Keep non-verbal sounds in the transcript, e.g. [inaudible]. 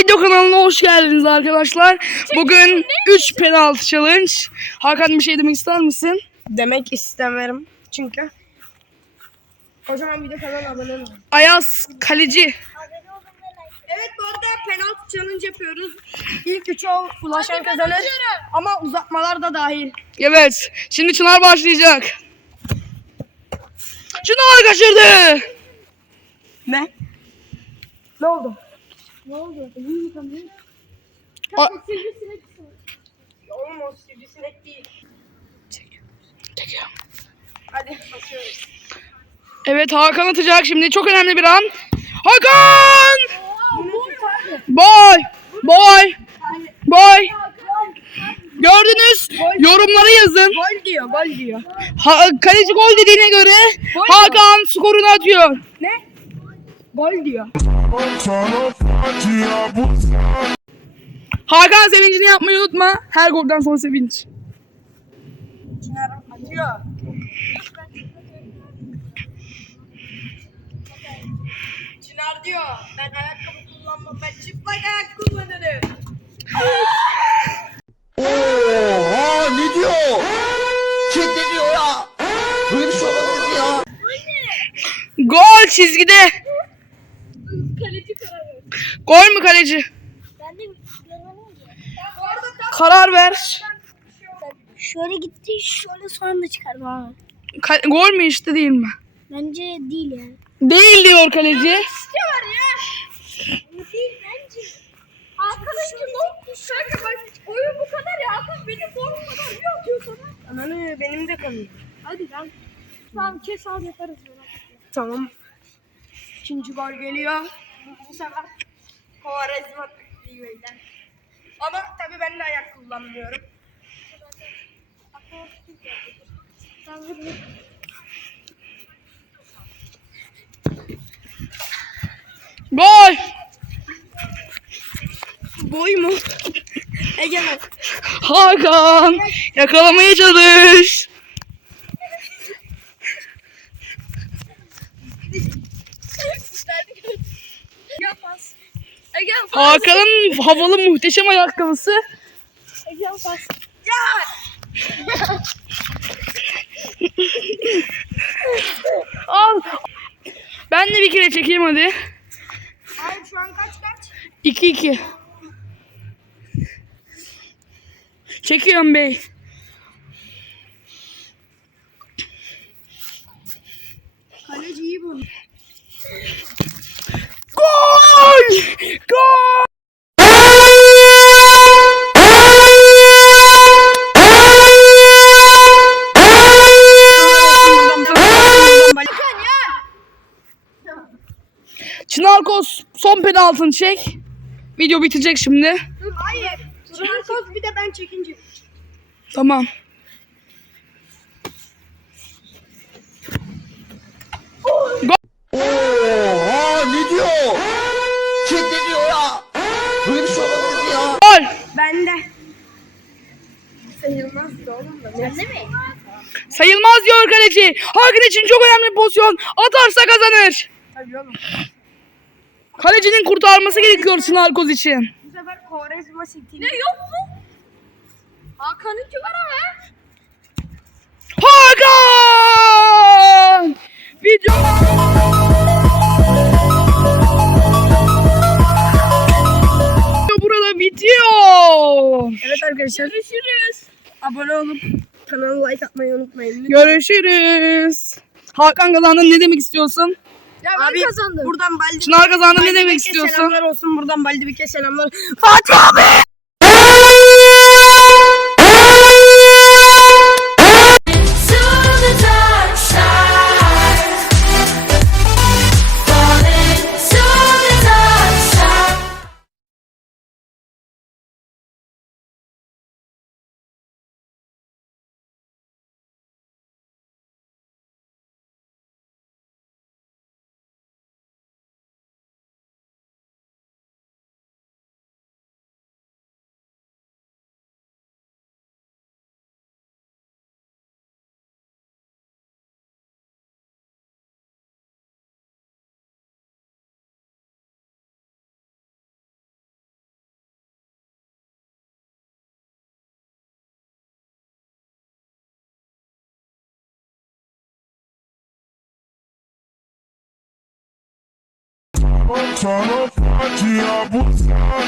video kanalına hoş geldiniz arkadaşlar. Çekilin, Bugün 3 penaltı challenge. Hakan bir şey demek ister misin? Demek istemem çünkü. O zaman bir de kanal abone ol. Ayaz kaleci. kaleci. Evet bu arada penaltı challenge yapıyoruz. İlk 3 ol ulaşan kazanır. İçeri. Ama uzatmalar da dahil. Evet. Şimdi Çınar başlayacak. Çınar kaçırdı. Ne? Ne oldu? Evet Hakan atacak şimdi çok önemli bir an. Hakan! Boy! Boy! Boy! Gördünüz. Boy. Yorumlara yazın. Gol diyor, gol diyor. Ha, kaleci gol dediğine göre Hakan diyor. skorunu atıyor. Ne? Gol diyor. Ya, bu... Hakan sevincini yapmayı unutma. Her golden sonra sevinç. Çınar, Çınar diyor. Ben ayakkabı kullanmam. Ben çıplak ayakkabı kullanırım. Oha [laughs] oh, ne diyor? [laughs] Kedi diyor ya. [laughs] Buyur, ya. Gol çizgide. Ver. Gol mü kaleci? Karar var. ver. Ben şöyle gitti, şöyle sonra da çıkardı abi. gol mü işte değil mi? Bence değil yani. Değil diyor kaleci. Ya işte var ya. [laughs] ee, değil bence. Arkadaşlar ne oldu? Şaka bak. Boyu bu kadar ya. Akıl beni formu [laughs] kadar niye atıyorsun? Ananı benim de kalıyor. Hadi lan. Tamam kes al yaparız. Tamam. İkinci gol geliyor. Bu sefer Kovarezma Freeway'den. Ama tabi ben de ayak kullanmıyorum. Boy! Boy mu? Egemen. Hakan! Yakalamaya çalış! Hakan'ın [laughs] havalı muhteşem ayakkabısı. [laughs] Al. Ben de bir kere çekeyim hadi. Hayır şu an kaç kaç? 2 2. [laughs] Çekiyorum bey. [laughs] Çınarkoz son penaltını çek. Video bitecek şimdi. Hayır. Çınarkoz bir de, çekin. de ben çekince. Tamam. Oha oh, oh, ne diyor? hareket ediyor ya. Böyle bir şey ya. Ol. Bende. Sen Yılmaz doğru mu? Bende mi? Sayılmaz diyor kaleci. Hakan için çok önemli bir pozisyon. Atarsa kazanır. Ya, Kalecinin kurtarması gerekiyor Snarkoz için. Bu sefer Korezma çekti. Ne yok mu? Hakan'ın ki var ama. Hakan! Video... [laughs] arkadaşlar. Görüşürüz. Abone olup kanalı like atmayı unutmayın. Lütfen. Görüşürüz. Hakan kazandın ne demek istiyorsun? Ya ben abi, kazandım. Buradan Baldi. Çınar kazandın Baldi ne demek e istiyorsun? Selamlar olsun buradan Baldi bir kez selamlar. Fatih [laughs] abi. Só não pode abusar.